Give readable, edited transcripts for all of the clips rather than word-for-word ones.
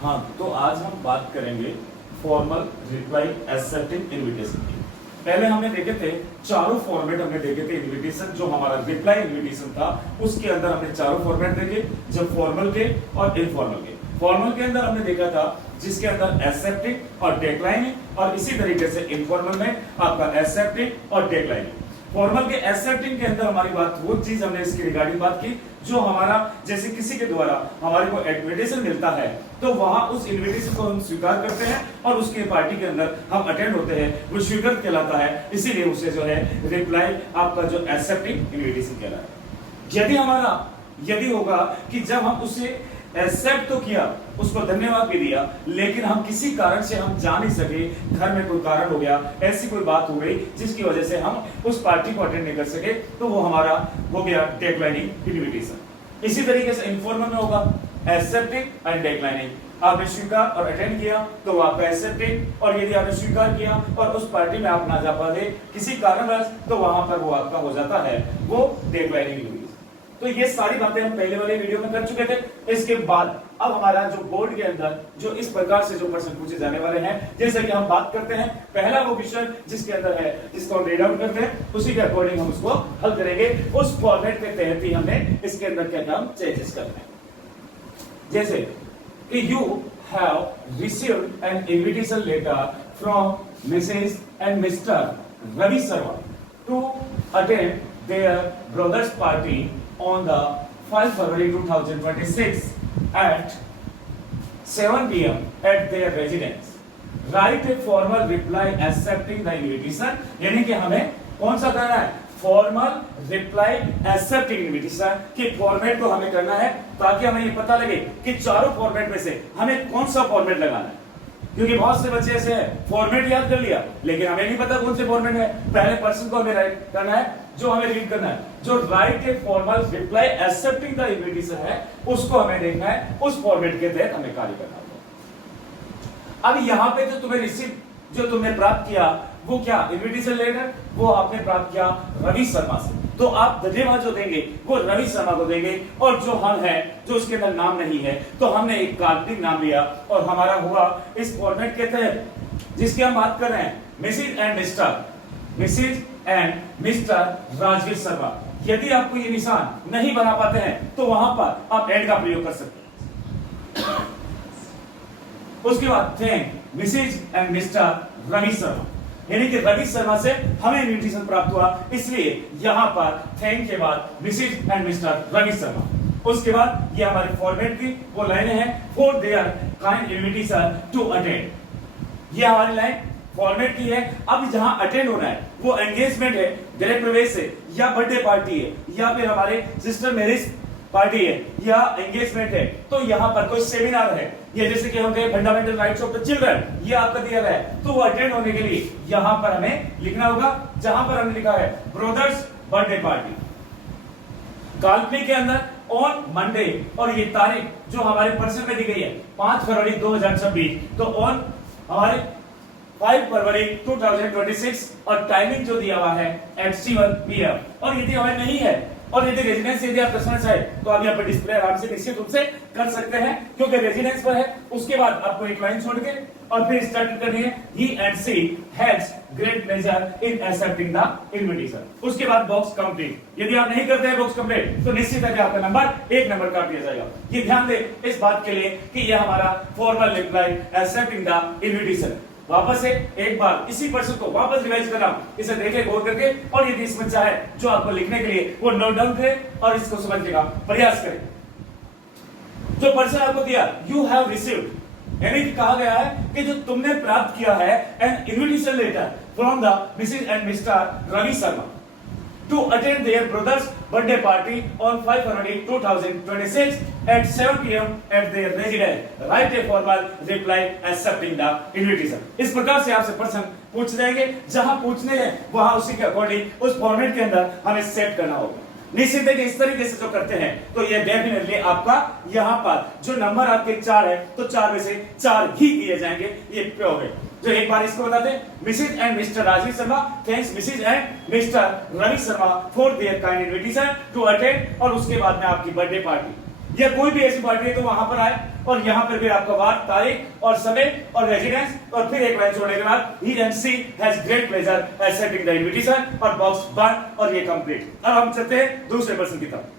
हाँ, तो आज हम बात करेंगे फॉर्मल रिप्लाई एक्सेप्टिंग इनविटेशन की। पहले हमने देखे थे चारों फॉर्मेट, हमने देखे थे इनविटेशन, जो हमारा रिप्लाई इनविटेशन था उसके अंदर हमने चारों फॉर्मेट देखे, जब फॉर्मल के और इनफॉर्मल के। फॉर्मल के अंदर हमने देखा था जिसके अंदर एक्सेप्टिंग और डिक्लाइनिंग, और इसी तरीके से इनफॉर्मल में आपका एक्सेप्टिंग और डिक्लाइनिंग। फॉर्मल के एक्सेप्टिंग के अंदर हमारी बात, वो चीज हमने इसकी रिगार्डिंग बात की जो हमारा, जैसे किसी के द्वारा हमारे को इनविटेशन मिलता है तो वहां उस इनविटेशन को हम स्वीकार करते हैं और उसके पार्टी के अंदर हम अटेंड होते हैं, वो स्वीकृत कहलाता है, इसीलिए उसे जो है रिप्लाई आपका जो एक्सेप्टिंग इनविटेशन कहलाता है। यदि होगा कि जब हम उसे एक्सेप्ट तो किया, उसको धन्यवाद भी दिया, लेकिन हम किसी कारण से हम जा नहीं सके, घर में कोई कारण हो गया, ऐसी कोई बात हो गई जिसकी वजह से हम उस पार्टी को अटेंड नहीं कर सके, तो वो हमारा हो गया डिक्लाइनिंग इनविटेशन। इसी तरीके से इनफॉर्मल में होगा एक्सेप्टिंग एंड डिक्लाइनिंग। आपने स्वीकार और अटेंड किया तो वो आपका एक्सेप्टिंग, और यदि आपने स्वीकार किया और उस पार्टी में आप ना जा पाते किसी कारणवश, तो वहां पर वो आपका हो जाता है वो डिक्लाइनिंग इनविटेशन। तो ये सारी बातें हम पहले वाले वीडियो में कर चुके थे। इसके बाद अब हमारा जो बोर्ड के अंदर जो इस प्रकार से जो प्रश्न पूछे जाने वाले हैं, जैसे कि हम बात करते हैं, पहला वो क्वेश्चन जिसके अंदर है, जिसको हम रीड आउट करते हैं, उसी के अकॉर्डिंग हम उसको हल करेंगे। उस फॉर्मेट के तहत ही हमने इसके अंदर क्या काम चेंजेस करने हैं। जैसे कि you have received an invitation letter from Mrs and Mr Ravi Sharma to attend their brother's party on the 5 February 2026 at 7 p.m. at their residence. Write a formal reply accepting the invitation. यानी कि हमें कौन सा करना है? फॉर्मल रिप्लाई एक्सेप्टिंग इनविटेशन के format को हमें करना है, ताकि हमें ये पता लगे कि चारों फॉर्मेट में से हमें कौन सा फॉर्मेट लगाना है। क्योंकि बहुत से बच्चे ऐसे हैं, फॉर्मेट याद कर लिया लेकिन हमें नहीं पता कौन से फॉर्मेट में। पहले पर्सन को हमें राइट करना है, जो हमें रीड करना है, जो right a formal reply accepting the invitation है, उसको हमें देखना है, उस फॉर्मेट के तहत हमें कार्य करना है। अब यहां पे जो तुम्हें रिसीव, जो तुमने प्राप्त किया वो क्या, इनविटेशन लेटर, वो आपने प्राप्त किया रवि शर्मा से, तो आप धन्यवाद जो देंगे वो रवि शर्मा को देंगे। और जो हम है, जो उसके अंदर नाम नहीं है, तो हमने एक काल्पनिक नाम लिया और हमारा हुआ इस फॉर्मेट के तहत जिसकी हम बात कर रहे हैं, Mrs and Mr Rajveer Sharma. यदि आपको ये निशान नहीं बना पाते हैं तो वहां पर आप एंड का प्रयोग कर सकते हैं। उसके बाद thank Mrs and Mr Ravi Sharma, यानी कि रवि शर्मा से हमें इनविटेशन प्राप्त हुआ, इसलिए यहां पर थैंक के बाद Mrs and Mr Ravi Sharma. उसके बाद ये हमारे फॉर्मेट की वो लाइनें हैं, for their kind invitation to attend. ये हमारी लाइन फॉर्मेट की है। अब जहां अटेंड होना है वो एंगेजमेंट है, गृह प्रवेश है, या बर्थडे पार्टी है, या फिर हमारे सिस्टर मैरिज पार्टी है, या एंगेजमेंट है, तो यहाँ पर कोई सेमिनार है, ये जैसे कि हम कहे fundamental rights of the children, ये आपका दिया गया है, तो वो अटेंड होने के लिए यहाँ पर हमें लिखना होगा, जहां पर हमने लिखा है ब्रदर्स बर्थडे पार्टी। काल्पनिक के अंदर ऑन मंडे, और ये तारीख जो हमारे पर्सन में दी गई है 5 फरवरी 2026, तो ऑन हमारे 5 फरवरी 2026, और टाइमिंग जो दिया हुआ है at 7 PM। और यदि हमें नहीं है, और यदि रेजिडेंस यदि आप करना चाहे तो आप यहाँ पर डिस्प्ले आराम से निश्चित रूप से कर सकते हैं, क्योंकि रेजिडेंस पर है। उसके बाद आपको एक लाइन छोड़ के और फिर स्टार्ट करनी है, he and she has great pleasure in accepting the invitation. उसके बाद बॉक्स कंप्लीट। यदि आप नहीं करते हैं बॉक्स कंप्लीट तो निश्चित है कि आपका नंबर 1 नंबर काट दिया जाएगा। ये ध्यान दे इस बात के लिए कि यह हमारा formal reply accepting the invitation. वापस से एक बार इसी प्रश्न को वापस रिवाइज कर रहा हूं, इसे देखें गौर करके, और यदि इसमें चाहे जो आपको लिखने के लिए वो नोट डाउन करें और इसको समझने का प्रयास करें। जो प्रश्न आपको दिया, यू हैव रिसीव्ड, यानी कि कहा गया है कि जो तुमने प्राप्त किया है an invitation letter from the Mrs and Mr Ravi Sharma to attend their brother's birthday party on 5 February 2026 at 7 p.m. at their residence. Write a formal reply accepting the invitation. इस प्रकार से आपसे प्रश्न पूछ जाएंगे, जहां पूछने हैं वहां उसी के अकॉर्डिंग उस फॉर्मेट के अंदर हमें सेट करना होगा। निश्चित है कि इस तरीके से जो करते हैं तो ये डेफिनेटली आपका यहाँ पर जो नंबर आपके 4 है तो 4 में से 4 ही दिए जाएंगे, ये प्योर है। जो एक बार इसको बताते हैं, Mrs and Mr Rajeev Sharma, thanks Mrs and Mr Ravi Sharma for their kind invitation to attend, और उसके बाद में आपकी बर्थडे पार्टी। या कोई भी ऐसी पार्टी है तो वहां पर आए और यहां पर भी आपका वार, तारीख और समय और रेजिडेंस, और फिर एक लाइन छोड़ने के बाद he and she has great pleasure accepting the invitation, और बॉक्स बंद, और ये कंप्लीट। अब हम चलते हैं दूसरे प्रश्न की तरफ।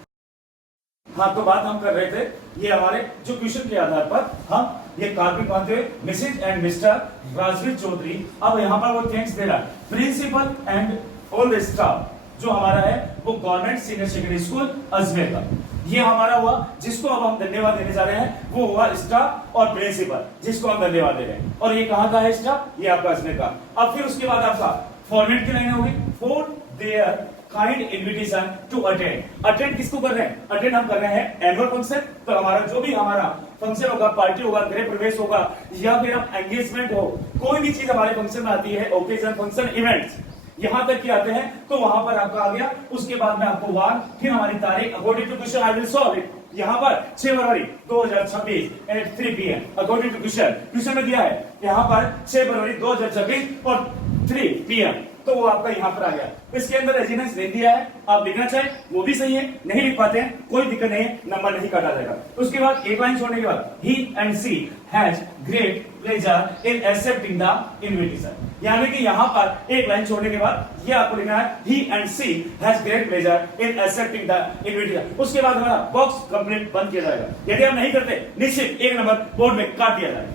हाँ, तो बात हम कर रहे थे ये हमारे जो क्वेश्चन के आधार पर हम ये कार्पिक मानते हुए Mrs and Mr Rajveer Chaudhary, अब यहाँ पर वो थैंक्स दे रहा है principal and all the staff, जो हमारा है वो government senior secondary school Ajmer का। ये हमारा हुआ जिसको अब हम धन्यवाद देने जा रहे हैं, वो हुआ स्टाफ और प्रिंसिपल जिसको हम धन्यवाद दे रहे हैं। और ये कहाँ का है स्टाफ? ये आपका अजमेर का। अब फिर उसके बाद आपका फॉर्मेट की लाइन होगी, for their kind invitation to attend. Attend किसको कर रहे हैं? अटेंड हम कर रहे हैं एनुअल फंक्शन। तो हमारा जो भी हमारा फंक्शन होगा, पार्टी होगा, गृह प्रवेश होगा, या फिर एंगेजमेंट हो, कोई भी चीज हमारे फंक्शन में आती है, ओकेजन, फंक्शन, इवेंट्स, यहां तक की आते हैं, तो वहां पर आपका आ गया। उसके बाद में आपको वार, फिर हमारी तारीख according to question I will solve it. यहां पर 6 फरवरी 2026 at 3 PM according to question में दिया है यहां पर 6 फरवरी 2026 और 3 PM, तो वो आपका यहां पर आ गया। इसके अंदर रेजिडेंस दे दिया है, आप लिखना चाहे वो भी सही है, नहीं लिख पाते हैं कोई दिक्कत नहीं है, नंबर नहीं काटा जाएगा। उसके बाद एक लाइन छोड़ने के बाद he and she has great pleasure in accepting the invitation, यानी कि यहां पर एक लाइन छोड़ने के बाद ये आपको लिखना है he and she has great pleasure in accepting the invitation. उसके बाद हमारा बॉक्स कंप्लीट बंद किया जाएगा। यदि आप नहीं करते निश्चित 1 नंबर बोर्ड में काट दिया जाएगा।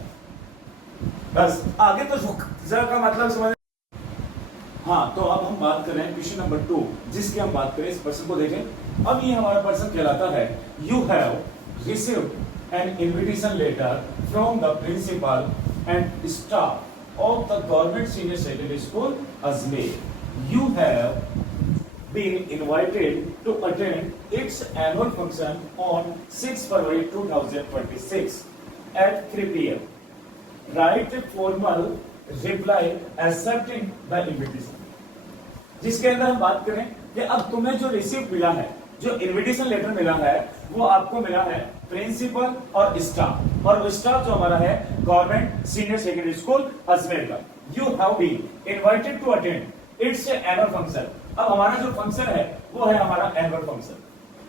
बस आगे तो जरा का मतलब समझ। हाँ, तो अब हम बात कर रहे हैं क्वेश्चन नंबर 2, जिसकी हम बात करें, इस पर्सन को देखें। अब ये हमारा पर्सन कहलाता है you have received an invitation letter from the principal and staff of the government senior secondary school Ajmer. You have been invited to attend its annual function on 6 February 2026 at 3 PM. Write a formal reply accepting the invitation. जिसके अंदर हम बात करें कि अब तुम्हें जो receive मिला है, जो इनविटेशन लेटर मिला है, वो आपको मिला है प्रिंसिपल और स्टाफ, और स्टाफ जो हमारा है government senior secondary school Ajmer का। You have been invited to attend its annual function. अब हमारा जो फंक्शन है वो है हमारा एनुअल फंक्शन,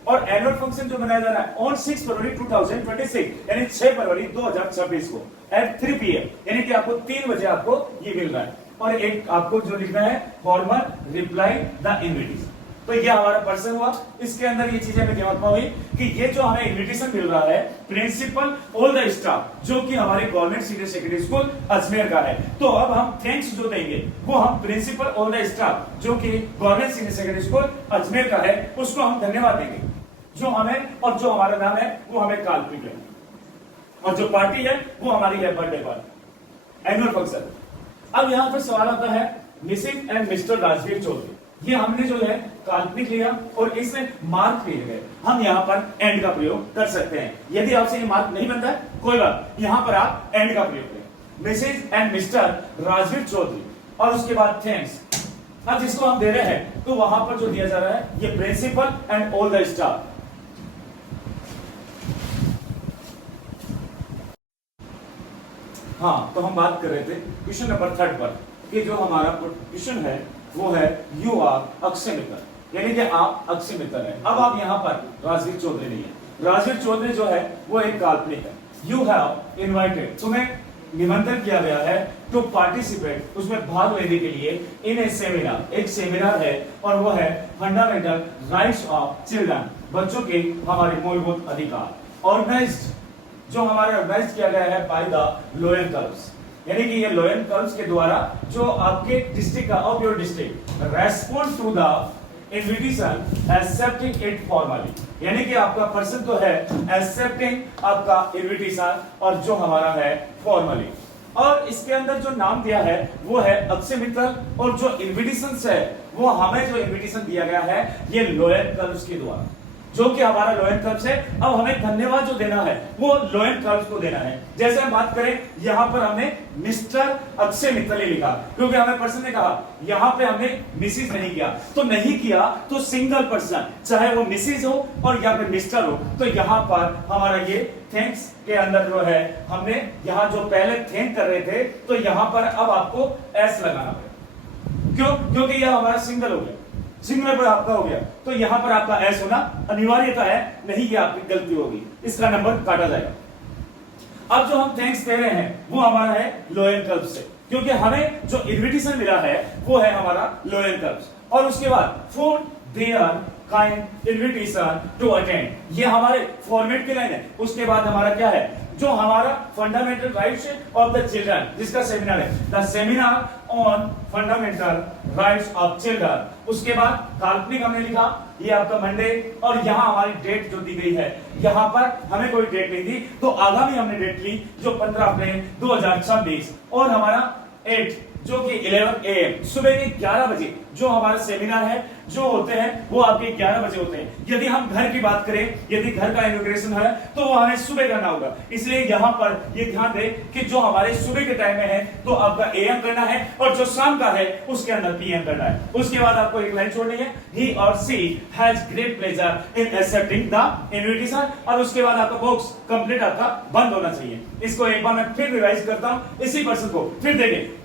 और एनुअल फंक्शन जो मनाया जा रहा है ऑन 6 फरवरी 2026 यानी 6 फरवरी 2026 को एट 3 PM, यानी कि आपको 3 बजे आपको ये मिल रहा है। और एक आपको जो लिखना है फॉर्मल रिप्लाई द इनविटेशन। तो ये हमारा पर्सन हुआ। इसके अंदर ये चीजें हमें दिमाग में हुई कि ये जो हमें इनविटेशन मिल रहा है प्रिंसिपल ऑल द स्टाफ, जो कि हमारे government senior secondary school Ajmer का है, तो अब हम थैंक्स जो देंगे वो हम प्रिंसिपल ऑल द स्टाफ, जो कि government senior secondary school Ajmer का है, उसको हम धन्यवाद देंगे। जो हमें और जो हमारा नाम है वो हमें काल्पनिक है, और जो पार्टी है वो हमारी है बर्थडे पार्टी, एनुअल फंक्शन। अब यहां पर सवाल आता है Mrs and Mr Rajveer Chaudhary, ये हमने जो है काल्पनिक लिया और इसमें मार्क लिए गए। हम यहाँ पर एंड का प्रयोग कर सकते हैं। यदि आपसे ये मार्क नहीं बनता है कोई बात, यहाँ पर आप एंड का प्रयोग करें, Mrs and Mr Rajveer Chaudhary, और उसके बाद थैंक्स। अब जिसको हम दे रहे हैं तो वहां पर जो दिया जा रहा है ये principal and all the staff. हाँ, तो हम बात कर रहे थे क्वेश्चन नंबर 3 पर कि जो हमारा क्वेश्चन है वो है यू आर अक्षय मित्र, यानी कि आप अक्षय मित्र हैं। अब आप यहाँ पर राजवीर चौधरी नहीं है। राजवीर चौधरी जो है वो एक काल्पनिक है। यू हैव इनवाइटेड, तुम्हें निमंत्रण किया गया है टू पार्टिसिपेट, उसमें भाग लेने के लिए इन ए सेमिनार, एक सेमिनार है और वो है फंडामेंटल राइट्स ऑफ चिल्ड्रन, बच्चों के हमारे मूलभूत अधिकार। ऑर्गेनाइज्ड, जो हमारा ऑर्गेनाइज किया गया है बाय द लोअर क्लब्स, यानी कि ये लोअर क्लब्स के द्वारा जो आपके डिस्ट्रिक्ट का of your district respond to the invitation accepting it formally, यानी कि आपका पर्सन तो है एक्सेप्टिंग आपका इनविटेशन और जो हमारा है फॉर्मली। और इसके अंदर जो नाम दिया है वो है अक्षय मित्तल, और जो इनविटेशन है वो हमें जो इनविटेशन दिया गया है ये लोअर क्लब्स के द्वारा, जो कि हमारा लोअर क्लब्स है। अब हमें धन्यवाद जो देना है वो लोअर क्लब्स को देना है। जैसे हम बात करें यहाँ पर हमने मिस्टर अक्षय मित्तल लिखा, क्योंकि हमें पर्सन ने कहा, यहाँ पे हमने मिसिस नहीं किया, तो नहीं किया तो सिंगल पर्सन, चाहे वो मिसिस हो और या फिर मिस्टर हो, तो यहाँ पर हमारा ये थैंक्स के अंदर जो है हमने यहाँ जो पहले थैंक कर रहे थे तो यहाँ पर अब आपको एस लगाना पड़ेगा। क्यों? क्योंकि यह हमारा सिंगल हो गया। सिंगुलर पर आपका हो गया, तो यहां पर आपका एस होना अनिवार्यता है, नहीं ये आपकी गलती होगी, इसका नंबर काटा जाएगा। अब जो हम थैंक्स दे रहे हैं वो हमारा है लोअर कर्व से, क्योंकि हमें जो इन्विटेशन मिला है वो है हमारा लोअर कर्व। और उसके बाद for their kind invitation to attend, ये हमारे फॉर्मेट की लाइन है। उसके बाद हमारा क्या है, जो हमारा fundamental rights of the children, जिसका सेमिनार है the seminar on fundamental rights of children. उसके बाद काल्पनिक हमने लिखा, ये आपका मंडे, और यहाँ हमारी डेट जो दी गई है, यहाँ पर हमें कोई डेट नहीं दी, तो आगामी हमने डेट ली जो 15 अप्रैल 2026, और हमारा 8 जो कि 11 AM सुबह के 11 बजे जो हमारा सेमिनार है, जो होते हैं वो आपके 11 बजे होते हैं। यदि हम घर की बात करें, यदि घर का इनॉग्रेशन है तो वो हमें सुबह करना होगा, इसलिए यहाँ पर ये ध्यान दें कि जो हमारे सुबह के टाइम में है तो आपका AM करना है, और जो शाम का है उसके अंदर PM करना है। उसके बाद आपको एक लाइन छोड़नी है, he or she has great pleasure in accepting the invitation, और उसके बाद आपका बॉक्स कंप्लीट आपका बंद होना चाहिए। इसको एक बार मैं फिर रिवाइज करता हूं, इसी पर्सन को फिर देखें।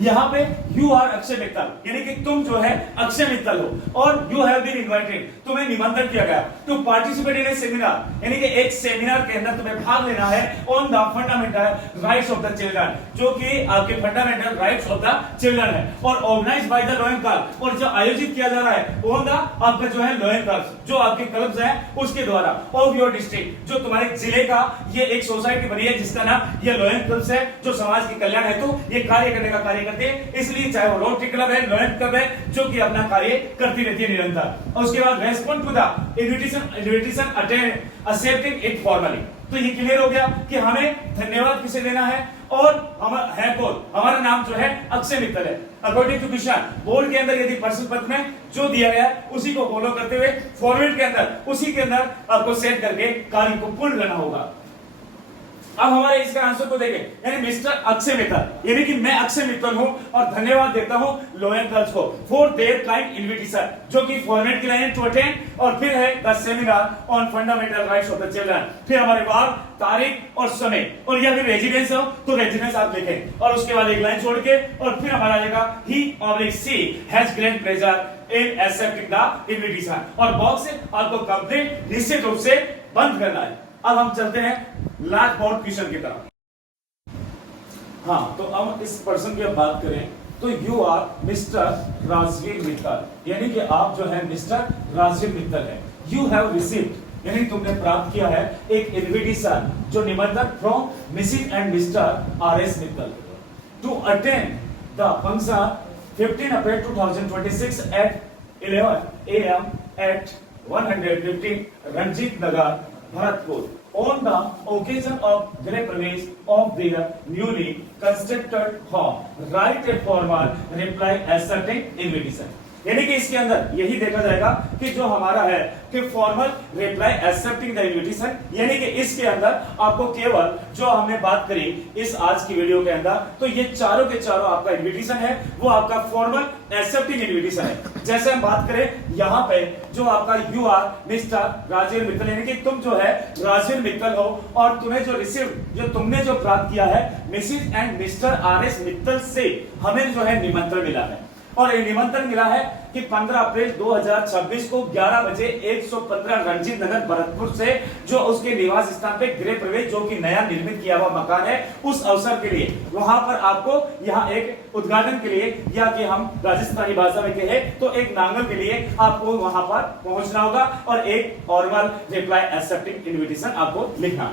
यहाँ पे यू आर अक्षय मित्तल, यानी कि तुम जो है अक्षय मित्तल हो, और यू हैव बीन इनवाइटेड, तुम्हें निमंत्रण किया गया to participate in a seminar, यानी कि एक सेमिनार के अंदर तुम्हें भाग लेना है on the fundamental rights of the children, जो कि आपके fundamental rights of the children है, और organised by the lower club, और जो आयोजित किया जा रहा है ऑन द आपका जो है लोअर क्लब, जो आपके क्लब्स हैं उसके द्वारा, ऑफ योर डिस्ट्रिक्ट, जो तुम्हारे जिले का ये एक सोसाइटी बनी है जिसका नाम ये लोअर क्लब्स है, जो समाज के कल्याण हेतु ये कार्य करने का कार्य करते हैं। इसलिए चाहे वो रोटरी क्लब है, लोअर क्लब है, जो कि अपना कार्य करती रहती है निरंतर। और उसके बाद respond to the invitation attend accepting it formally, तो ये क्लियर हो गया कि हमें धन्यवाद किसे देना है, और हमारा है कौन, हमारा नाम जो है अक्षय मित्तल है। अकॉर्डिंग टू क्वेश्चन बोर्ड के अंदर यदि प्रश्न पत्र में जो दिया गया है उसी को फॉलो करते हुए फॉर्मेट के अंदर उसी के अंदर आपको सेट करके कार्य को पूर्ण करना होगा। अब हमारे इसका आंसर को देखें, यानी मिस्टर अक्षय मित्तल, यानी कि मैं अक्षय मित्तल हूं और धन्यवाद देता हूं लोअर गर्ल्स को फॉर देयर काइंड इनविटेशन, जो कि फॉर्मेट की लाइन है टू अटेंड, और फिर है the seminar on fundamental rights of the children, फिर हमारे बाद तारीख और समय, और या फिर रेजिडेंस हो तो रेजिडेंस आप लिखें, और उसके बाद एक लाइन छोड़ के, और फिर हमारा आएगा ही और she has great pleasure in accepting the invitation, और बॉक्स आपको कंप्लीट निश्चित रूप से बंद करना है। अब हम चलते हैं लास्ट बोर्ड क्वेश्चन की तरफ। हाँ, तो अब इस पर्सन की बात करें तो you are Mr Rajveer Mittal, यानी कि आप जो है मिस्टर राजवीर मित्तल है। यू हैव रिसीव्ड, यानी तुमने प्राप्त किया है एक इनविटेशन, जो निमंत्रण from Mrs and Mr RS Mittal to attend the function 15 April 2026 at 11 AM at 115 Ranjit Nagar Bharatpur, on the occasion of Gray Pravesh of their newly constructed home. Write a formal reply accepting invitation. यानी कि इसके अंदर यही देखा जाएगा कि जो हमारा है कि formal reply accepting the invitation, यानी कि इसके अंदर आपको केवल जो हमने बात करी इस आज की वीडियो के अंदर, तो ये चारों के चारों आपका इनविटेशन है वो आपका फॉर्मल एक्सेप्टिंग इनविटेशन है। जैसे हम बात करें यहाँ पे जो आपका you are Mr Rajveer Mittal, यानी कि तुम जो है राजवीर मित्तल हो, और तुम्हें जो रिसीव, जो तुमने जो प्राप्त किया है Mrs and Mr RS Mittal से हमें जो है निमंत्रण मिला है, और ये निमंत्रण मिला है कि 15 अप्रैल 2026 को 11 बजे 115 रंजीत नगर भरतपुर से, जो उसके निवास स्थान पे गृह प्रवेश, जो कि नया निर्मित किया हुआ मकान है, उस अवसर के लिए वहां पर आपको यहाँ एक उद्घाटन के लिए, या कि हम राजस्थानी भाषा में कहे तो एक नांगल के लिए आपको वहां पर पहुंचना होगा, और एक फॉर्मल रिप्लाई एक्सेप्टिंग इनविटेशन आपको लिखना।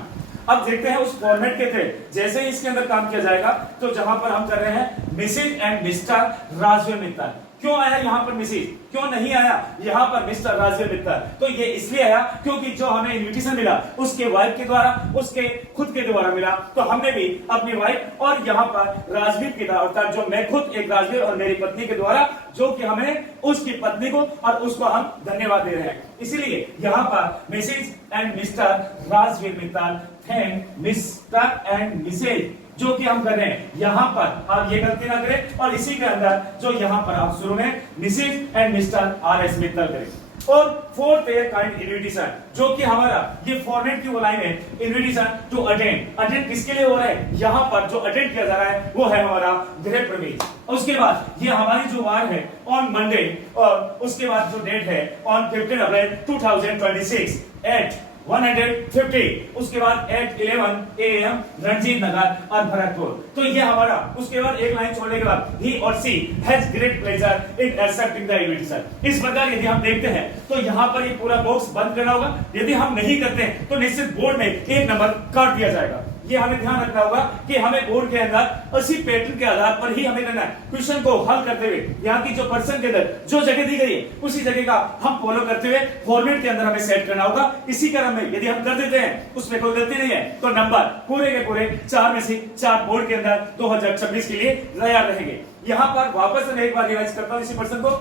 अब देखते हैं उस फॉर्मेट के थ्रू जैसे ही इसके अंदर काम किया जाएगा, तो जहां पर हम कर रहे हैं Mrs and Mr Rajveer Mittal. क्यों आया यहाँ पर मिसेस, क्यों नहीं आया यहाँ पर मिस्टर राजवीर मित्तल? तो ये इसलिए आया क्योंकि जो हमें इनविटेशन मिला उसके वाइफ के द्वारा, उसके खुद के द्वारा मिला, तो हमने भी अपनी वाइफ और यहाँ पर राजवीर के द्वारा, अर्थात जो मैं खुद एक राजवीर और मेरी पत्नी के द्वारा, जो कि हमें उसकी पत्नी को और उसको हम धन्यवाद दे रहे हैं। इसीलिए यहाँ पर Mrs and Mr Rajveer Mittal thank Mr and Mrs, जो कि हम कर रहे हैं यहाँ पर, आप ये गलती ना करें, और इसी के अंदर जो यहाँ पर आप शुरू में Mrs and Mr RS Mittal करें, और फॉर देयर काइंड इनविटेशन, जो कि हमारा ये फॉर्मेट की वो लाइन है इनविटेशन टू अटेंड। अटेंड किसके लिए हो रहा है? यहाँ पर जो अटेंड किया जा रहा है वो है हमारा गृह प्रवेश। उसके बाद ये हमारी जो वार है ऑन मंडे, और उसके बाद जो डेट है ऑन 15 अप्रैल 2026 एट 150, उसके बाद एट 11 AM रणजीत नगर और भरतपुर। तो ये हमारा, उसके बाद एक लाइन छोड़ने के बाद ही और she has great pleasure in accepting the invitation. इस प्रकार यदि हम देखते हैं तो यहाँ पर ये पूरा बॉक्स बंद करना होगा। यदि हम नहीं करते हैं तो निश्चित बोर्ड में एक नंबर काट दिया जाएगा। ये हमें ध्यान रखना होगा कि हमें बोर्ड के अंदर उसी पैटर्न के आधार पर ही हमें करना है। क्वेश्चन को हल करते हुए यहाँ की जो पर्सन के अंदर जो जगह दी गई है उसी जगह का हम फॉलो करते हुए फॉर्मेट के अंदर हमें सेट करना होगा। इसी क्रम में यदि हम कर देते हैं उसमें कोई गलती नहीं है तो नंबर पूरे के पूरे 4 में से 4 बोर्ड के अंदर 2026 के लिए तैयार रहेंगे। यहाँ पर वापस मैं एक बार रिवाइज करता हूँ इसी पर्सन को।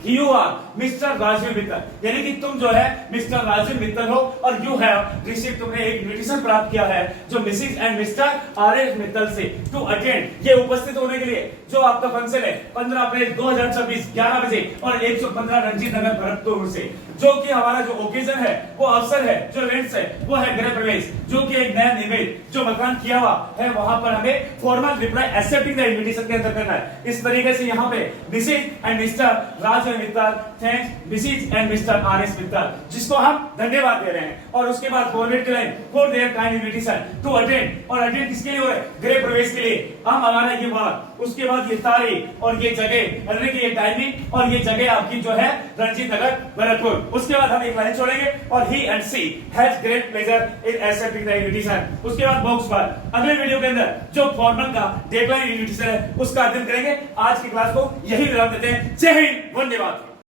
You are Mr Rajeev Mittal, यानी कि तुम जो है मिस्टर राजीव मित्तल हो और यू हैव रिसीव, तुमने एक इनविटेशन प्राप्त किया है जो Mrs and Mr RS Mittal से टू अटेंड, ये उपस्थित होने के लिए जो आपका फंक्शन है 15 अप्रैल 2026 11 बजे और 115 रणजीत नगर भरतपुर से, जो कि हमारा जो ओकेजन है वो अवसर है, जो इवेंट्स है वो है गृह प्रवेश, जो कि एक नया इवेंट जो मकान किया हुआ है वहां पर हमें formal reply accepting the invitation के अंदर करना है। इस तरीके से यहाँ पे Mrs and Mr Raj Mittal, thanks Mrs and Mr RS Mittal, जिसको हम धन्यवाद दे रहे हैं। और उसके बाद फॉरवर्ड के line for their kind invitation to attend, और अटेंड किसके लिए हो रहा है? गृह प्रवेश के लिए। हम हमारा ये बात, उसके बाद ये तारीख और ये जगह, यानी कि ये टाइमिंग और ये जगह आपकी जो है रणजीत नगर भरतपुर। उसके बाद हम एक लाइन छोड़ेंगे और he and she has great pleasure in accepting the invitation. उसके बाद बॉक्स पर अगले वीडियो के अंदर जो फॉर्मल का डेडलाइन इनविटेशन है उसका अध्ययन करेंगे। आज की क्लास को यही विराम देते हैं। जय हिंद, वंदे मातरम।